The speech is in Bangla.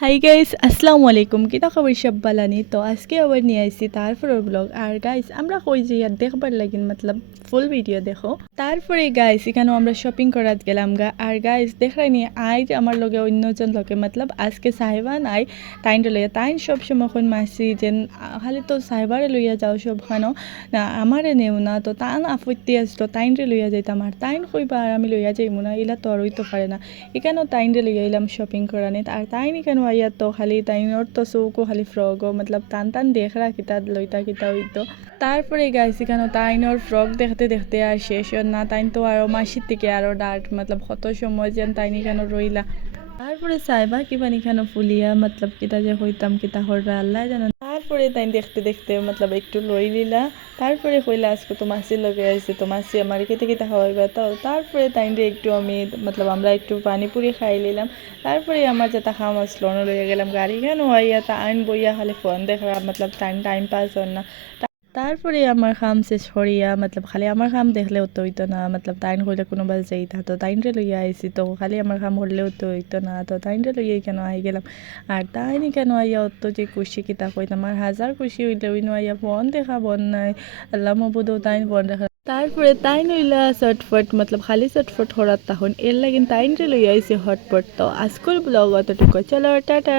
হাই গাইস, আসসালামু আলাইকুম। কিতা খবর সব বালানি? তো আজকে আবার নিয়ে আইছি তারপরের ব্লগ। আর গাইস আমরা কই যে ইয়ার দেখবার লাগিন মতলব ফুল ভিডিও দেখো। তারপরে গাইস এখানেও আমরা শপিং করাত গেলাম গা। আর গাইস দেখাইনি আজ আমার লগে অন্যজন লগে মতলব আজকে সাহেবা নাই তাইন লইয়া তাইন সব সময় এখন মাসি যেন খালি তো সাহেবারে লইয়া যাও সব খানো না আমারে নেও না তো তান আপত্তি আসতো তাইনরে লইয়া যাইতাম আর তাইন কইবা আর আমি লইয়া যাইমু না ইলা তো আর হইতে পারে না। এখানেও তাইনরে লইয়া এলাম শপিং করানিত আর তাইন এখানে আইয়া তো খালি তাইনর তো চৌকো খালি ফ্রকও মতলব টান টান দেখরা কিতা লইতা কিতা হইতো। তারপরে গাইছি কেন তাইনর ফ্রক দেখতে দেখতে আর শেষ হয় না তাইন তো আরও মাসির থেকে আরও ডার্ট মতলব কত সময় যেন তাইনি কেন রইলা। তারপরে সাইবা কিবা নিখানো ফুলিয়া মতলব কিতা যে হইতাম কিতা হররা আল্লাহ জানো। তারপরে তাই দেখতে দেখতে মতলব একটু লই লিলা। তারপরে কইলা আজকে তো মাসির লগে আইছে তো মাসি আমার খেতে খেতে খাওয়াইবা তো তারপরে তাই একটু আমি মতলব আমরা একটু পানিপুরি খাই নিলাম। তারপরে আমার যেটা খাম আসলো লইয়া গেলাম গাড়ি কেন আইয়া তা আইন বইয়া খালি ফোন দেখা মতলব টাইম টাইম পাস হন না। তারপরে আমার খাম শেষ করিয়া মতলব খালি আমার খাম দেখলেও তো হইতো না মতলব তাইন হইলে কোনো বাস যাইতা তো তাইনরে লইয়া আইছি তো খালি আমার খাম হইলেও তো হইতো না তো তাইনরে লইয়াই কেন আই গেলাম। আর তাইনি কেন আইয়া অত যে খুশি কিতা কইতাম আর হাজার খুশি হইলে ওই আইয়া ফোন দেখা বন নাই আল্লাহ মবুদও তাইন ফোন দেখা। তারপরে তাই নইলা চটফট মতলব খালি চটফট হরাত তখন এর লাগিন তাইনরে লইয়া আইছি হটপট। তো আজকের ব্লগ অতটুকু চলো টাটা।